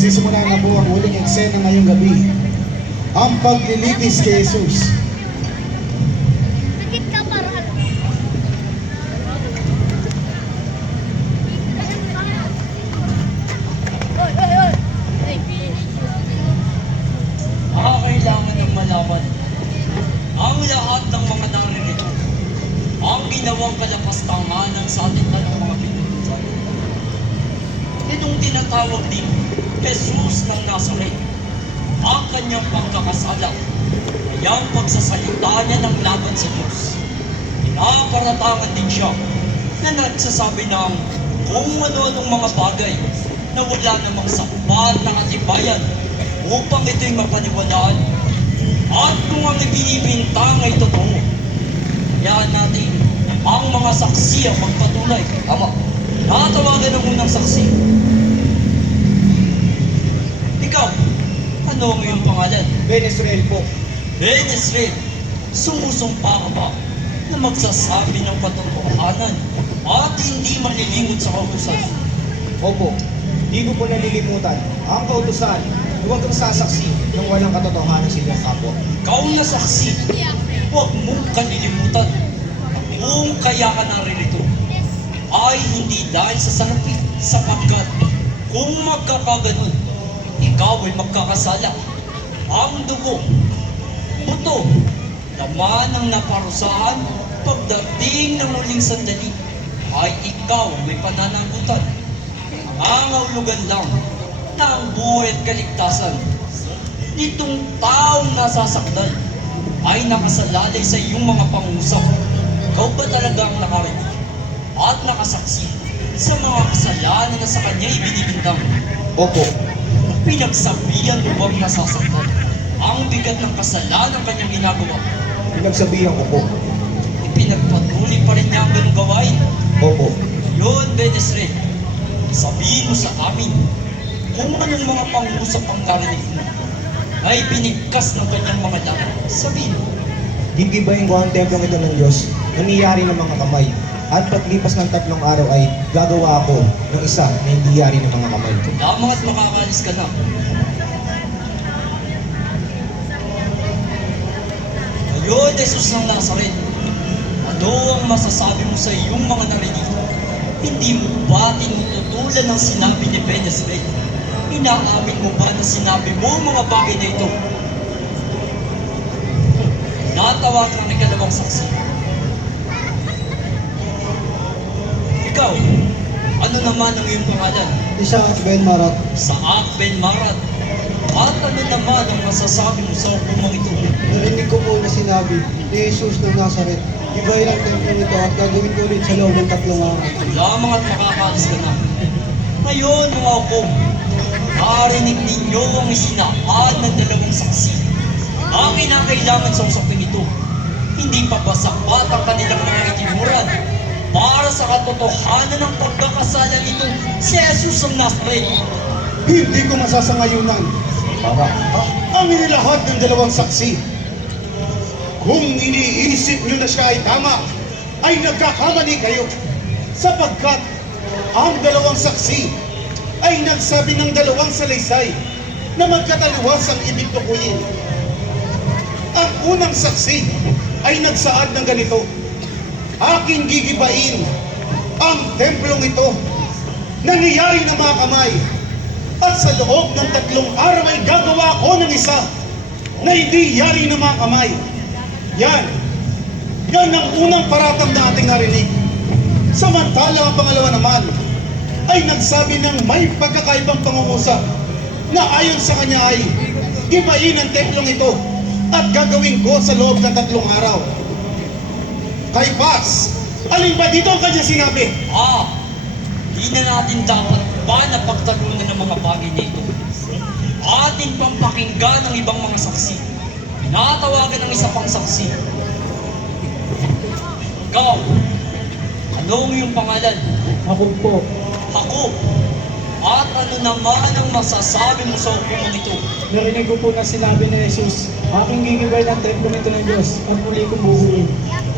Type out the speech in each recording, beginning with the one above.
Magsisimula na po ang huling eksena ngayong gabi. Ang paglilitis kay Jesus. Sakit ka para. Kailangan ng malaman ang lahat ng mga naririto ang ginawang kalapastanganan sa ating ng mga pinutusan. Itong tinatawag din Jesus ng Nazaret, ang kanyang pagkakasala ay ang pagsasalita niya ng laban sa Diyos. Pinaparatangan din siya na nagsasabi ng kung ano-anong mga bagay na wala namang sapat na katibayan upang ito'y mapaniwalaan. At kung ang ibinibintang ay totoo, yan natin ang mga saksi ang magpatunay. Tama. Natawagan ang unang saksi. Ikaw, ano ang iyong pangalan? Ben Israel po. Ben Israel, sumusumpa ka ba na magsasabi ng katotohanan at hindi malilingot sa kautusan? Opo, di ko po nalilimutan. Ang kautusan, huwag kang sasaksi ng walang katotohanan sa iyong kapwa. Ikaw na saksi, huwag mong kalilimutan kung kaya ka naririto ay hindi dahil sa salapi, sapagkat kung magkakaganon, ikaw ay magkakasala. Ang dugo, buto, laman ng naparusahan, pagdating ng muling sandali, ay ikaw may pananagutan. Ang aulugan lang ng buhay at kaligtasan nitong taong nasasakdal ay nakasalalay sa iyong mga pangusap. Ikaw ba talaga ang nakarinig at nakasaksi sa mga kasalanan na sa kanya ibinibintang? Opo, Pinagsabihan mo bang nasasaktan ang bigat ng kasalanan ng kanyang ginagawa? pinagsabihan ko po. Ipinagpatuloy pa rin niya ang ganung gawain. Opo, Yun, Ben Israel, sabihin mo sa amin kung anong mga pangusap ang karinig mo ay binigkas ng kanyang mga laman. Sabihin mo. gigibayin ko ang templong ito ng Diyos na niyari ng mga kamay. At paglipas ng 3 araw ay gagawa ako ng isa na hindi yari ng mga kamay. Lamang at makakalis ka na. Ngayon, Jesus ng Nazaret, ano ang masasabi mo sa iyong mga narinig? Hindi mo ba tinututulan ang sinabi ni Ben Israel? Inaamin mo ba na sinabi mo ang mga bagay na ito? Natawag ng ikalawang saksi. Ikaw, ano naman ang iyong pangalan? Isaac Ben Marat. Saak Ben Marat. At ano naman ang masasabi mo sa hukumang ito? Narinig ko po na sinabi ni Jesus ng Nazaret, gibayin ang templo nito at gagawin ko ulit sa loob ng 3 araw. Lamang at makakalis ka na. Ngayon, mga hukom, narinig ninyo ang isinaan ng 2 saksi. Ang kinakailangan sa usaping ito, hindi pa ba sapat ang kanilang mga itinuran para sa katotohanan ng pagkakasala nito si Jesus ng Nazaret? Hindi ko masasangayunan. Tama. Ang inilahat ng 2 saksi. Kung iniisip nyo na siya ay tama, ay nagkakamali kayo. Sapagkat ang 2 saksi ay nagsabi ng 2 salaysay na magkataliwas ang ibig tukuyin. Ang unang saksi ay nagsaad ng ganito, aking gigibain ang templong ito na niyari ng mga kamay. At sa loob ng 3 araw ay gagawa ko ng isa na hindi yari ng mga kamay. Yan ang unang paratang na ating narinig. Samantala ang pangalawa naman ay nagsabi ng may pagkakaibang pangungusap na ayon sa kanya ay gibain ang templong ito at gagawin ko sa loob ng 3 araw. Kaypas, alin ba dito ang kanya sinabi? Di na natin dapat ba na pagtalunan ng mga bagay na ito? Atin pang pakinggan ng ibang mga saksi. Pinatawagan ng isa pang saksi. Ikaw, ano ang iyong pangalan? Ako po. Ako. At ano naman ang masasabi mo sa hukumang ito? Narinig ko po na sinabi ni Jesus, aking gigibay ng templo nito ng Diyos at muli kong bubuin.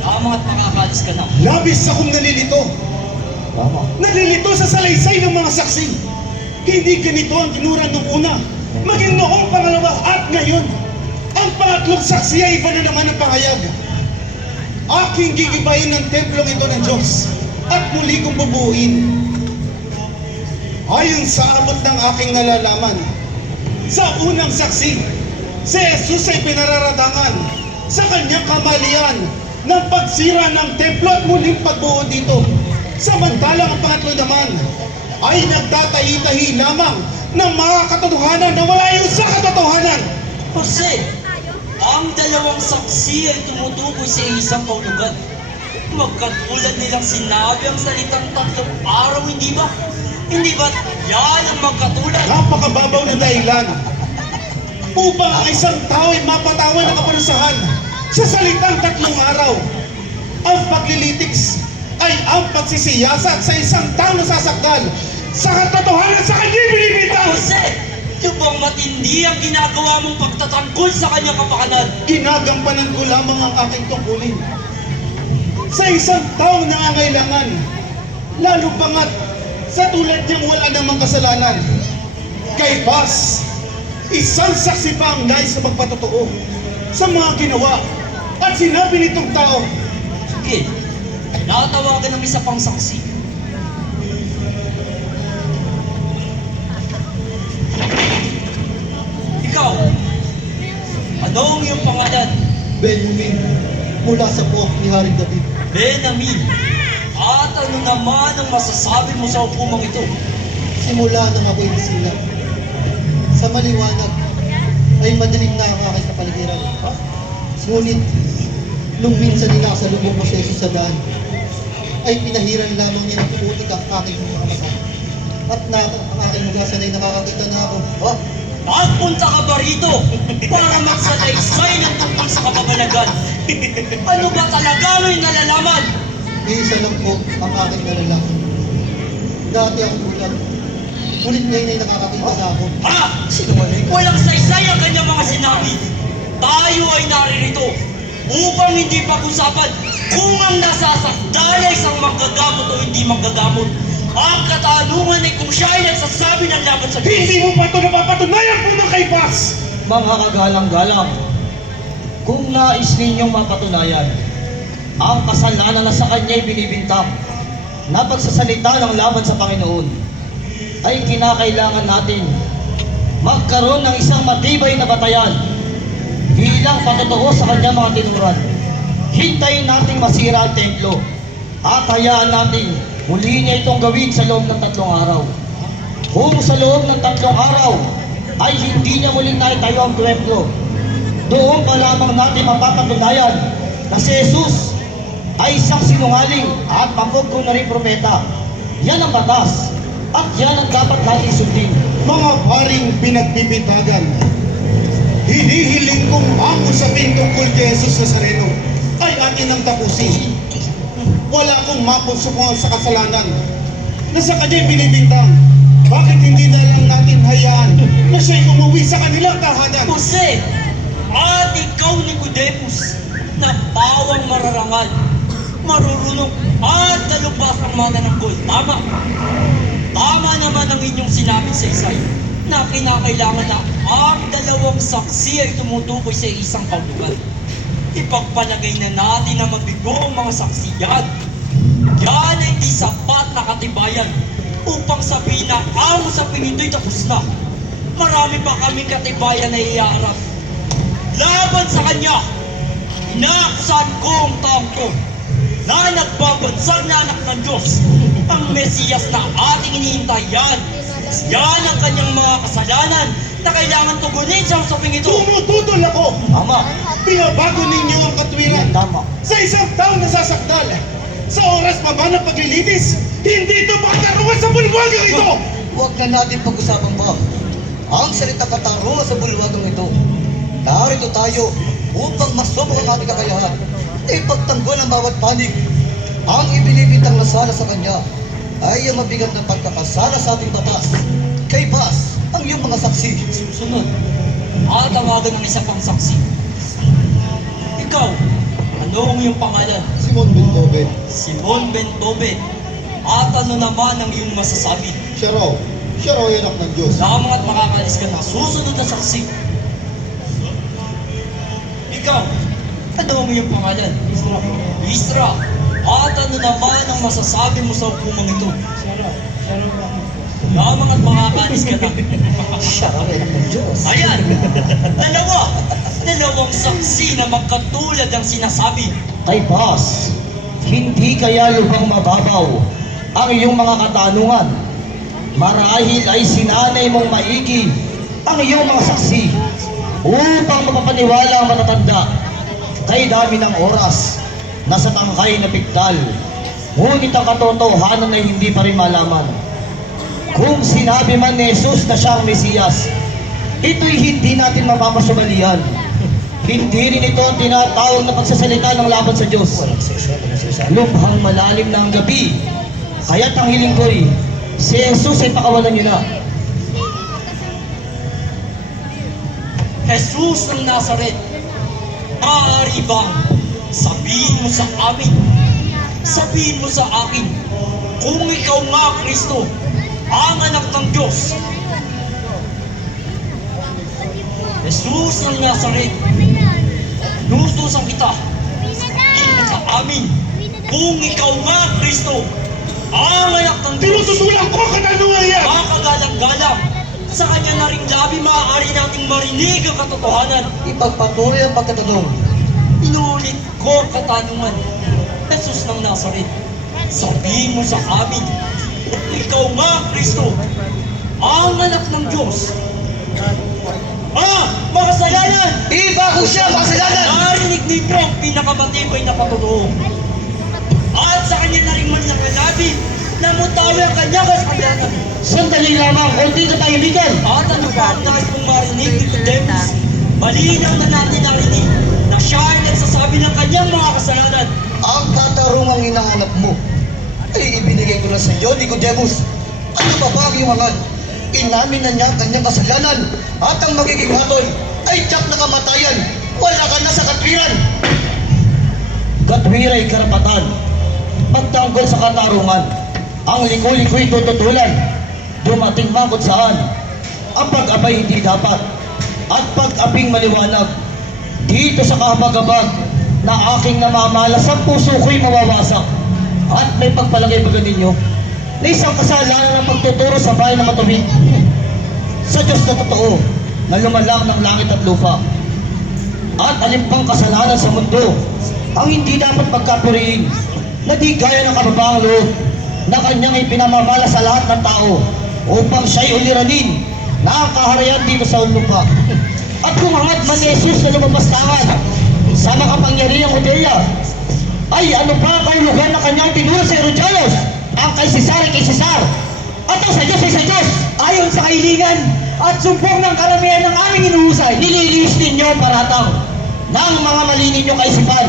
Lamang at makakalis ka na. Labis akong nalilito. Tama. Nalilito sa salaysay ng mga saksi. Hindi ganito ang tinura nung una, maging noong pangalawa at ngayon. Ang pangatlong saksi ay iba na naman ang pangayag. Aking gigibayin ng templong ito ng Diyos at muli kong bubuuin. Ayon sa abot ng aking nalalaman, sa unang saksi, si Jesus ay pinararatangan sa kanyang kamalian ng pagsira ng templo at muling pagbuo dito. Samantalang ang pangatlo naman ay nagtatahi-tahi lamang ng mga katotohanan na malayo sa katotohanan. Jose, ang dalawang saksi ay tumutukoy sa isang kaulugan. Magkatulad nilang sinabi ang salitang 3 araw, hindi ba? Hindi ba yan ang magkatulad? Napakababaw na dahilan upang ang isang tao ay mapatawan ng kaparusahan sa salitang 3 araw. Ang paglilitiks ay ang pagsisiyasat sa isang tao na sasakdal sa katotohanan sa kanyang binibitaw. Jose, yung bang matindi ang ginagawa mong pagtatanggol sa kanyang kapakanan? Ginagampanan ko lamang ang aking tungkulin sa isang taong nangangailangan, lalo pangat sa tulad niyang wala namang kasalanan. Kay Bas, isang saksi pa ang nais na magpatotoo sa mga ginawa at sinabi nitong tao. Sige, natawagan ng isa pang saksi. Ikaw, anong iyong pangalan? Benjamin, mula sa buhok ni Haring David. Benamin. At ano naman ang masasabi mo sa hukumang ito? Simula nang ako'y nasilang. Sa maliwanag ay madilim na ang aking kapaligiran. Ngunit, nung minsan ninasalubong ko si Jesus sa daan, ay pinahiran lamang niya ng putik ang aking mga mata. At ang aking magasan ay nakakakita na ako. Nagpunta ka ba rito para magsalaysay ng tungkol sa kababalagan? Ano ba talaga mo'y nalalaman? Iisa lang po ang aking nalalaman. Dati ako bulag. Ngunit ngayon ay nakakakita na ako. Ha? Sinungaling? Walang saysay ang kanyang mga sinabi. Tayo ay naririto upang hindi pag-usapan kung ang nasasakdal ay isang manggagamot o hindi manggagamot. Ang katanungan ay kung siya ay nagsasabi ng laban sa Diyos. Hindi mo pa ito napapatunayan po ng kay Bas. Mga kagalang-galang, kung nais ninyong mapatunayan ang kasalanan na sa kanya'y binibintang na pagsasalita ng laban sa Panginoon, ay kinakailangan natin magkaroon ng isang matibay na batayan bilang patotoo sa kanyang mga tinuran. Hintayin nating masira ang templo at hayaan natin muli niya itong gawin sa loob ng 3 araw. Kung sa loob ng 3 araw ay hindi niya muling naitayo ang templo, doon pa lamang natin mapapatunayan na si Jesus ay isang sinungaling at mapugko na rin propeta. Yan ang batas at yan ang dapat natin sundin. Mga paring pinagbibitagan, hinihiling kong ang usapin tungkol kay Jesus Nazareno ay atin ang tapusin. Wala akong mapusuko sa kasalanan na sa kanya'y binibintang. Bakit hindi na lang natin hayaan na siya'y umuwi sa kanilang tahanan? Jose, at ikaw Nicodemus, na bawang mararangal, marurunong at dalubas ang manananggol. Tama. Tama naman ang inyong sinabi sa Isay na kinakailangan na ang dalawang saksi ay tumutukoy sa isang kaulugan. Ipagpalagay na natin na mabigo ang mga saksi yan. Yan ay di sapat na katibayan upang sabihin na ang usapin ito'y tapos na. Marami pa kaming katibayan na iarap. Laban sa kanya, inaakusahan ko ang taong to na nagbabansag na anak ng Diyos, ang Mesiyas na ating hinihintay. Yan ang kanyang mga kasalanan na kailangan tugunin sa usaping ito. Tumututol ako! Tama. Pinabago ninyo ang katwiran Tama. sa isang taong nasasakdal. Sa oras pa ba ng paglilitis, hindi ito makatarungan sa bulwagang ito! Huwag na natin pag-usapan pa ang salita katarungan sa bulwagang ito. Narito tayo upang masubok ang ating kakayahan. Ipagtanggol ang bawat panig. Ang ibinibintang na sala sa kanya ay ang mabigat na pagkakasala sa ating batas. Kay Bas, ang iyong mga saksi. Sunod, tawagan ng isa pang saksi. Ikaw, ano ang iyong pangalan? Simon Bentobe. Simon Bentobe. At ano naman ang iyong masasabi? Siya raw, Siya raw ay anak ng Diyos. Lamang at makakalis ka na susunod na saksi. Ikaw, ano ang iyong pangalan? Isra. At ano naman ang masasabi mo sa hukumang ito? Sarap ako. Lamang at makakalis ka na. Siya raw ay anak ng Diyos. Ayan! Dalawang saksi na magkatulad ang sinasabi. Kay boss, hindi kaya lubang mababaw ang iyong mga katanungan. Marahil ay sinanay mong maigi ang iyong mga saksi upang mapapaniwala ang matatanda kay dami ng oras na sa tangkay na bigtal. Ngunit ang katotohanan ay hindi pa rin malaman. Kung sinabi man ni Jesus na siya ang Mesiyas, ito'y hindi natin mapapasubalian. Hindi rin ito ang tinatawag na pagsasalita ng laban sa Diyos. Walang sesya, walang sesya. Lubhang malalim na ang gabi. Kaya't ang hiling ko'y, si Jesus ay pakawalan niyo na. Jesus ng Nazaret, maaari bang sabihin mo sa amin, sabihin mo sa akin, kung ikaw nga Kristo, ang anak ng Diyos? Jesus ng Nazaret, nutusan kita, sabihin mo sa amin, kung ikaw nga Kristo, ang anak ng Diyos. Tinututulang ko ang katanungan yan! Mga kagalang-galang, sa kanya na ring labi maaari nating marinig ang katotohanan. Ipagpatuloy ang pagkatanong. Inuulit ko ang katanungan. Jesus ng Nazaret, sabihin mo sa amin, ikaw nga Kristo, ang anak ng Diyos. Makasalanan! Iba ko siya, makasalanan! Narinig ninyo ang pinakamatibay na patotoo. At sa kanya na rin man nakalabi na mutawi ang kanyang kasalanan. Sandali lamang, konti ka tayo ligan. At ano pa ang nais mong marinig ni Nicodemus? Malinaw na natin narinig na siya ay nagsasabi ng kanyang mga kasalanan. Ang katarungang hinahanap mo ay ibinigay ko na sa iyo, Nicodemus. Ano pa ba ang iyong hangal? Inamin na niya ang kanyang kasalanan at ang magiging hatol ay tiyak na kamatayan. Wala ka na sa katwiran. Katwiray karapatan. Pagtanggol sa katarungan, ang liko-liko'y tututulan. Dumating man kung saan. Ang pag-abay hindi dapat. At pag-abing maliwanag. Dito sa kahabag-abag na aking namamalas, ang puso ko'y mawawasak. At may pagpalagay ba ninyo na isang kasalanan ng pagtuturo sa bahay na matuwid sa Diyos na totoo na lumalang ng langit at lupa. At alimpang kasalanan sa mundo ang hindi dapat pagkapuriin na di gaya ng kababaang loob na kanyang ipinamamala sa lahat ng tao upang siya'y uliranin na ang kaharian dito sa lupa. At kung hangad man ni Jesus na lumabas-tangan sa makapangyarihang Judea, ay ano pa ang kahulugan na kanyang tinuro sa Herodianos? Ang kay Cesar ay kay Cesar, at ang sa Diyos ay sa Diyos. Ayon sa kahilingan at sumpong ng karamihan ng aming inuusay, nililihis ninyo ang paratang ng mga mali ninyong kaisipan.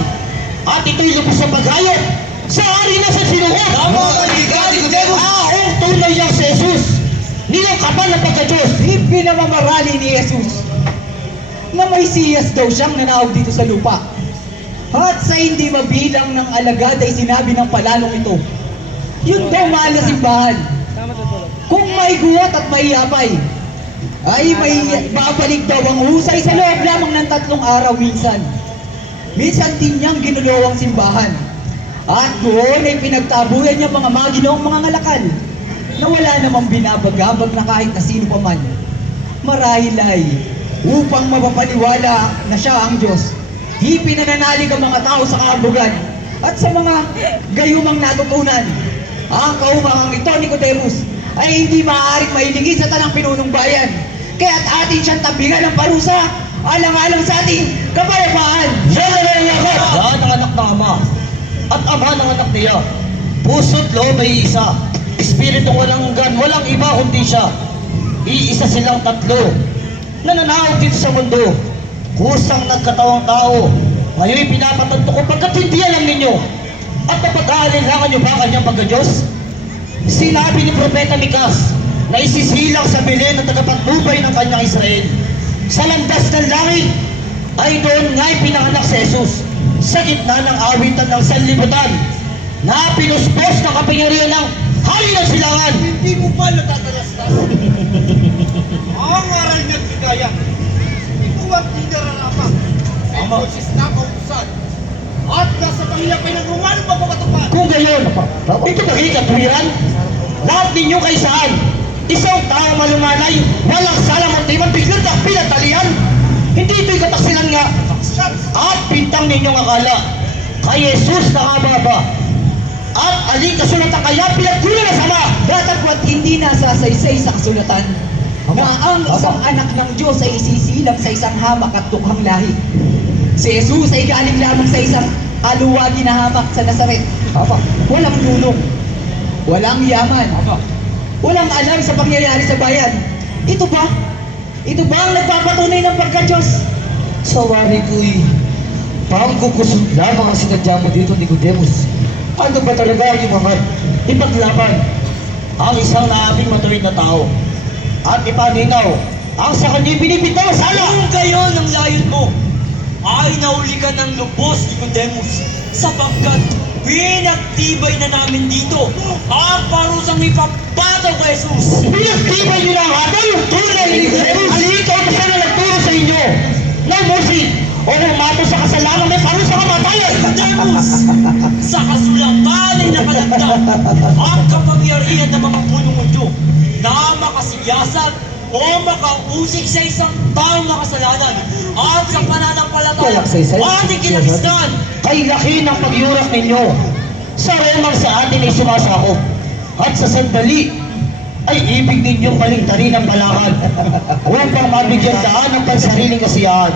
At ito'y lubos sa paghayot sa hari na sa sinuot. Mga kaibigan, Nicodemus! Ang tunay niyang si Jesus, nilang kapal ng pagka-Diyos. Ipinamamarali ni Jesus na may siyas daw siyang nanawag dito sa lupa. At sa hindi mabilang ng alagad ay sinabi ng palalong ito, yun daw mahal na simbahan. Kung may guwat at may yapay, ay may babalik daw ang husay sa loob lamang ng 3 araw minsan. Minsan din niyang ginulo ang simbahan. At doon ay pinagtabuyan niya mga maginoong mga ngalakal na wala namang binabagabag na kahit na sino pa man. Marahil ay upang mapapaniwala na siya ang Diyos, di pinananalig ang mga tao sa kahabugan at sa mga gayumang natutunan. Ang kaumangang ito, Nicodemus, ay hindi maaaring mailingid sa tanang pinunong bayan. Kaya't atin siyang tabingan ng parusa, alang-alang sa ating kapayapaan. Yan ang anak ng ama at ama ng anak niya. Puso't loob ay isa. Espiritong walang hanggan, walang iba kundi siya. Iisa silang tatlo. Nananawag dito sa mundo. Kusang nagkatawang tao. Ngayon'y pinapatanto ko pagkat hindi alam ninyo. At napag-aalinlangan niyo ba ang kanyang pagka-Diyos? Sinabi ni Propeta Mikas na isisilang sa bilin ng tagapagtubay ng kanyang Israel. Sa landas ng langit ay doon nga'y pinanganak si Jesus sa gitna ng awitan ng sanlibutan na pinuspos ng kapangyarihan ng hari ng silangan. Hindi mo ba natatalastas? Ang aral niyang hikaya. Ito ang di nararapat. Ay Tama. boses na kautusan. At nasa pangiyapay ng Romano papapatupad. Kung gayon, ito ba kayo katwiran? Lahat ninyo kay saan? Isang taong malumanay, walang salang motiban, biglang pinatalian. Hindi ito'y kataksilan nga. At pintang ninyong akala, kay Jesus nakababa. At aling kasulatan kaya pinagkulang na sama. Datapwat hindi nasasaysay sa kasulatan na ang isang anak ng Diyos ay isisilang sa isang hamak at tukhang lahi. Si Jesus ay galing lamang sa isang aluwagi na hamak sa Nazaret. Walang tulong, walang yaman, walang alam sa pangyayari sa bayan. Ito ba? Ito ba ang nagpapatunay ng pagka-Diyos? Sa wari ko'y pangkukusog lamang ang sinadya mo dito, Nicodemus. Ano ba talaga yung mga ipaglaban ang isang naabing matuwid na tao at ipaninaw ang sa kanya'y binibitaw sa sala? Kung gayon ang layon mo, ay nauli ka ng lubos, Nicodemus, sapagkat pinagtibay na namin dito ang parusang ipapataw kay Jesus. Pinagtibay nyo na ang hatol, tunay ni Nicodemus. Alika o na nagturo sa inyo na musik o humato sa kasalanan may parusa kamatayan. Nicodemus, sa kasulatan ay nakalagda ang kapangyarihan ng mga punong udyo na makasiyasan o makausig sa isang taong makasalanan at sa pananampalataya at ikinakisnan. Kay laki ng pagyurak ninyo sa remang sa atin ay sumasakop at sa sandali ay ibig ninyong baligtarin ang balakad upang mabigyan daan ng pansariling kasiyahan.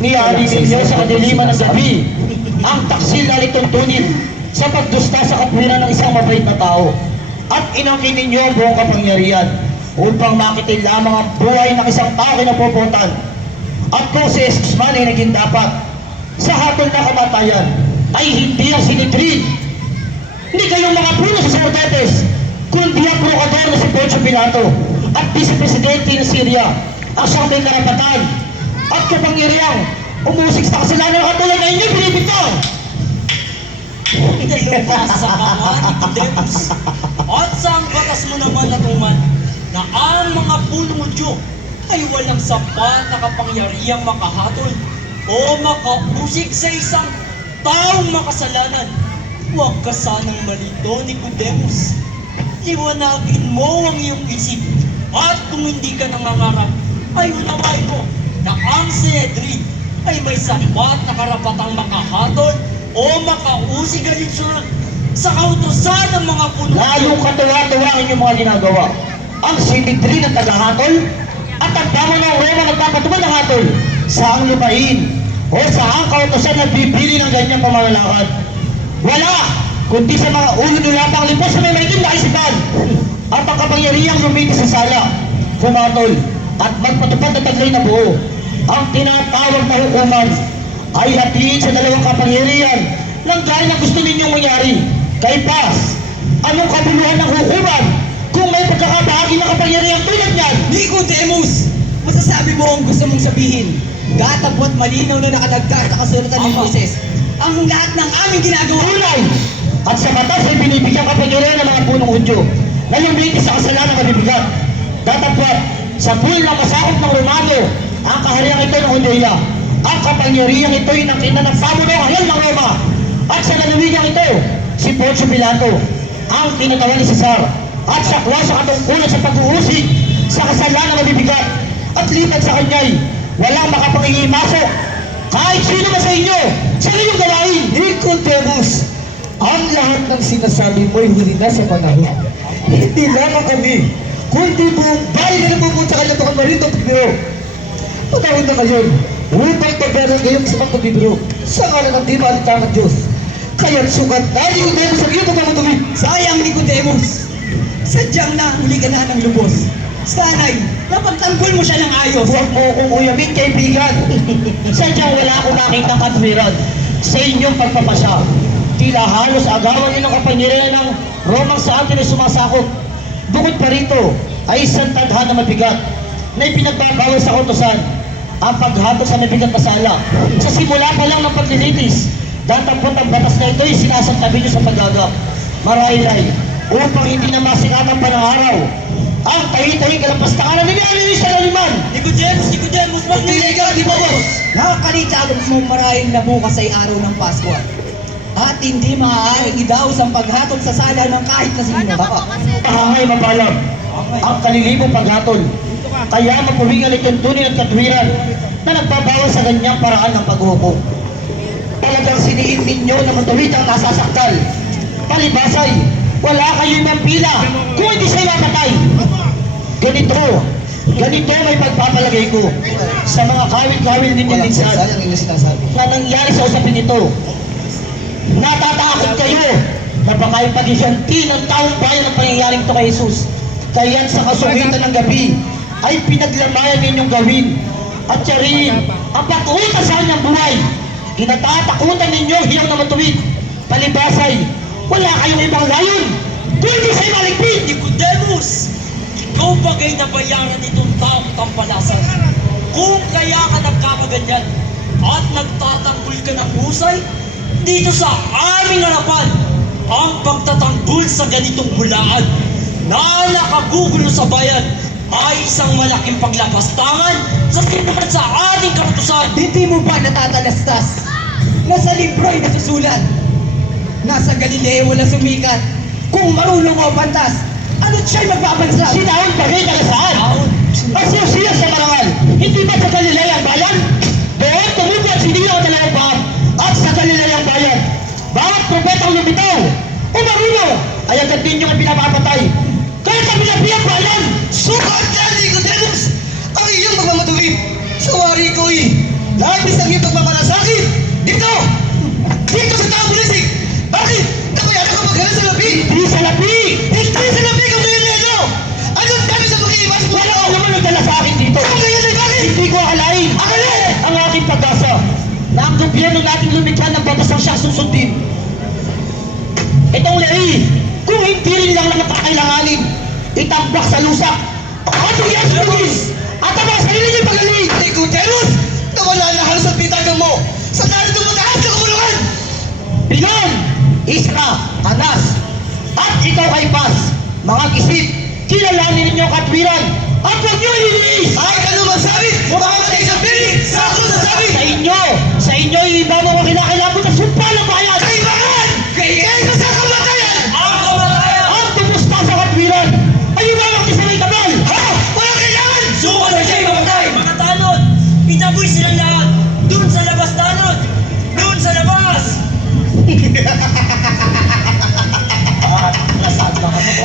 Niyari ninyo sa kadiliman ng gabi ang taksil na lituntunin sa pagdusta sa kapwiran ng isang mabait na tao at inangkin ninyo ang buong kapangyarihan upang makitin lamang ang buhay ng isang tao kinapuputan. At kung si Jesus man ay naging dapat sa hatol na kamatayan ay hindi ang sinitrin. Hindi kayong mga puno sa sacerdotes, kundi ang prokador na si Poncio Pilato at vice-presidente ng Syria ang siyang may karapatan at kapangyarihang umusik sa kasalanan ng katulad na inyo binibitaw. Dalubas sa kawan, Nicodemus, at sa ang batas mo naman natuman na ang mga punong udyo ay walang sapat na kapangyarihang makahatol o makausig sa isang taong makasalanan. Huwag ka sanang malito, Nicodemus. Liwanagin mo ang iyong isip at kung hindi ka nangangarap, ay unaway mo na ang Sanhedrin ay may sapat na karapatang makahatol o makausig alinsunod sa kautosan ng mga punong udyo. Lalong katuwa-tuwa ang inyong mga ginagawa. Ang sinitrin ng tagahatol at ang tama ng Roma nagpapatupad ng hatol sa ang lupain o sa ang kautosan na bibili ng ganyang pamamalakad. Wala! Kundi sa mga ulo nila pang lipos sa may maitim na kaisipan at ang kapangyarihang lumiti sa sala, pumatol at magpatupad na taglay na buo. Ang tinatawag na hukuman ay hatiin sa dalawang kapangyarihan ng gaya na gusto ninyong mangyari. Kay Paz, anong kabuluhan ng hukuman kung may pagkakabahagi ng kapangyarihan tulad niyan? Nicodemus, masasabi mo ang gusto mong sabihin. Gatapot malinaw na nakalagda sa kasulatan ng Moises ang lahat ng aming ginagawa. Tunay! At sa batas ay binibigyan kapangyarihan ng mga punong Hudyo na lumiti sa kasalanan na bibigat. Datapwat, sa pool ng masakop ng Romano, ang kahariang ito ng Judea. Ang kapangyarihan ito ay nakita ng pamunuan ng Roma. At sa lalawigan ito, si Poncio Pilato, ang kinatawan ni Cesar. At sakwa sa katungkulan sa pag-uusig sa kasalanan na bibigat. At litag sa kanya'y walang makapangihimasok. Kahit sino ba sa inyo, sa inyong gawain. Nicodemus, ang lahat ng sinasabi mo ay huli na sa panahon. Hindi lamang kami, kundi buong bayan na napupunta sa kanyang mga marito at biro. Panahon na ngayon, upang pagbayaran ngayong sa mga biro, sa ngalan ng di malitang ng Diyos. Kaya't sukat na Nicodemus ang iyong pagmamatuli. Sayang, Nicodemus. Sadyang nahuli ka na ng lubos. Sana'y napagtanggol mo siya ng ayos. Huwag mo akong uyamin, kaibigan. Sadyang wala akong nakitang katwiran sa inyong pagpapasya. Tila halos agawan niyo ng kapangyarihan ng Romang sa atin ay sumasakop. Bukod pa rito ay isang tadhana na mabigat na ipinagbabawal sa kautosan ang paghatol sa mabigat na sala. Sa simula pa lang ng paglilitis, datapot ang batas na ito ay sinasantabi niyo sa paggagap. Marahil ay upang hindi na masikatan pa ng araw ang tahi-tahing kalapastangan na nilalinis sa laliman. Nicodemus, Hindi ka, di ba, boss? Nakakalitagod mo marahil na bukas ay araw ng Pasko. At hindi maaaring idaos ang paghatol sa sala ng kahit na sino. Pahangay mapalam ang kalilibong paghatol. Kaya mapuwing ang ituntunin at katwiran na nagbabawas sa ganyang paraan ng paghuhukom. Talagang siniin ninyo na matawid ang nasasaktal. Palibasay, wala kayo ng pila kung hindi siya mapatay. Ganito may pagpapalagay ko sa mga kawil-kawil ninyo Walang minsan sayang inyong sinasabi. na nangyari sa usapin ito. Natatakot kayo na baka ipaghiganti ng taong bayan ang pangyayaring ito kay Jesus. Kaya't sa kasugitan ng gabi ay pinaglamayan ninyong gawin at tiyariin ang pag-uta sa kanyang buhay. Kinatatakutan ninyo hiyang na matuwid. Palibasay, wala kayong ibang layon kundi sa'yo maligpit. Nicodemus, ikaw bagay na bayaran itong taong tampalasan. Kung kaya ka nagkakaganyan at nagtatanggol ka ng husay, dito sa aming harapan ang pagtatanggol sa ganitong hulaan na nakagugulo sa bayan ay isang malaking paglapastangan sa sinuman sa ating kautusan. Hindi mo ba natatalastas na sa libro ay nasusulat? Nasa Galileo wala sumikat. Kung marunong o pantas, ano't siya'y magbabansa? Sinahon pa rin taga saan? Ang siya sa marangal, hindi ba sa Galilea ang bayan? Doon tumubo at sinila ang dalawang bahan at sa Galilea ang bayan. Bawat propetang lumitaw o marunong ay agad ninyong pinapapatay. Kaya kami na bayan! Sukat na, Nicodemus! Ang iyong magmamatuwid sa wari ko'y labis ang iyong pagmamalasakit! Dito! Dito sa taong bulisik! Bakit? Nabayaan ka maghanap sa labi! Hindi sa labi! Hindi sa labi kung ganyan ano! Anong dami sa pag-iiwas mo? Wala ko naman nagdala sa akin dito. Kung ganyan ay bakit? Hindi ko akalain ang aking pag-asa na ang gobyerno natin lumikha ng batas ang siyang susundin. Itong lei, kung hindi rin lang naman kakailanganin, itambak sa lusak. At yes, Luis! At ang mga sarili niyong pagaling! Nicodemus! Nawala na halos ang pitagang mo! Sa narito mataas na kumulungan! Pinon, Isra, Anas, at ikaw kay Paz, mga kisip, kilalanin ninyo ang katwiran at huwag niyo ilinis! Ay, ano masabi? Mga isang piling! Sa ako sasabi! Sa inyo, iba mo ang kinakailangan na sumpa ng bayan! Kailangan! Kailangan ka sa kamatayan! Ang kamatayan! Ang tumusta sa katwiran ay iwalang kisabay kabal! Ha? Walang kailangan! Suko na siya'y mamatay! Mga tanod! Itaboy silang lahat! Doon sa labas tanod! Doon sa labas! Lasad lang ako.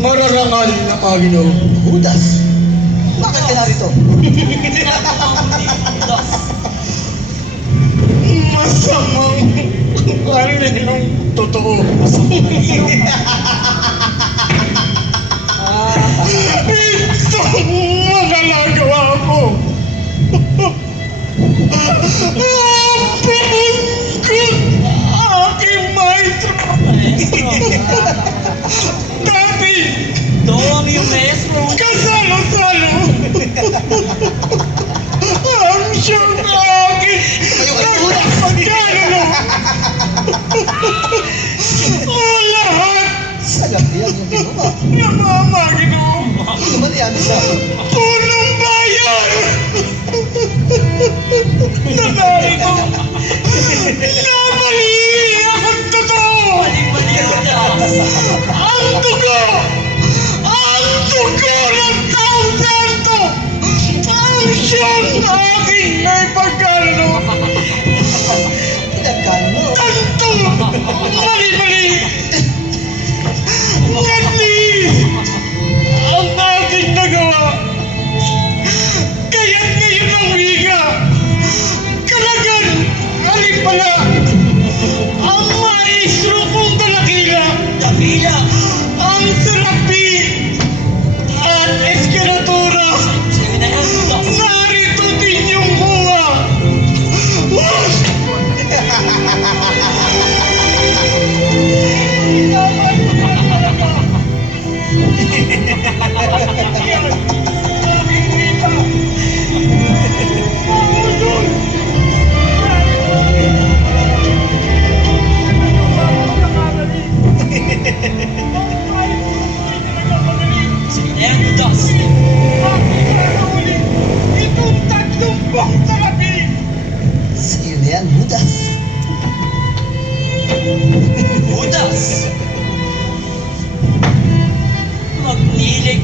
Mararangal na Panginoon. Judas! Bakit ka narito? Masamang kaninong totoo. Itong magalagawa ko. Pumungkot aking maestro. Dati, Ito ang iyong maestro! kasalo-salo. Ang siyang aking nagpagkalalo. Ang lahat Sa labi ang iyong ginawa. namamagino. Ano ba yan sa... Punong bayan! Na dahil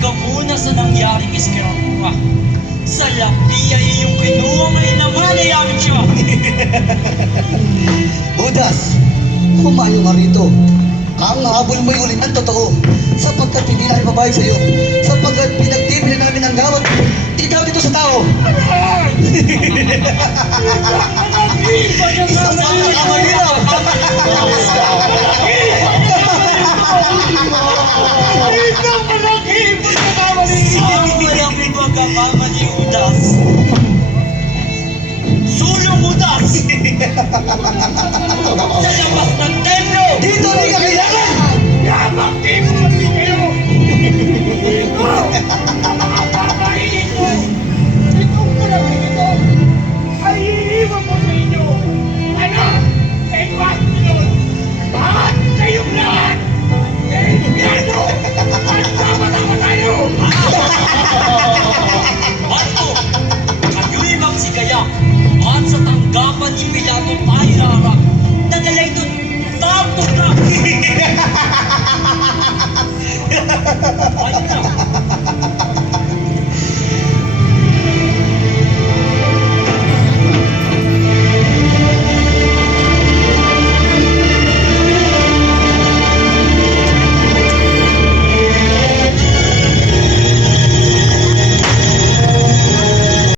ka muna sa nangyaring iskiratura. Sa labi ay iyong kinuha ngayon naman ay amin siya. Judas, humayo nga rito. Ang habol mo'y ulit ang totoo, sapagkat hindi namin babayag sa iyo, sapagkat pinagtibili namin ang gawad. Ikaw dito sa tao. Isa sa nakamalinaw. Ang walang pagkakamali, Judas. Sulong Judas! Sa labas ng templo! Dito rin ka kailangan! Bato! Kayo'y magsigaya at sa tanggapan ni Pilato tayo harap. Nadala ito takot na! Ayun na!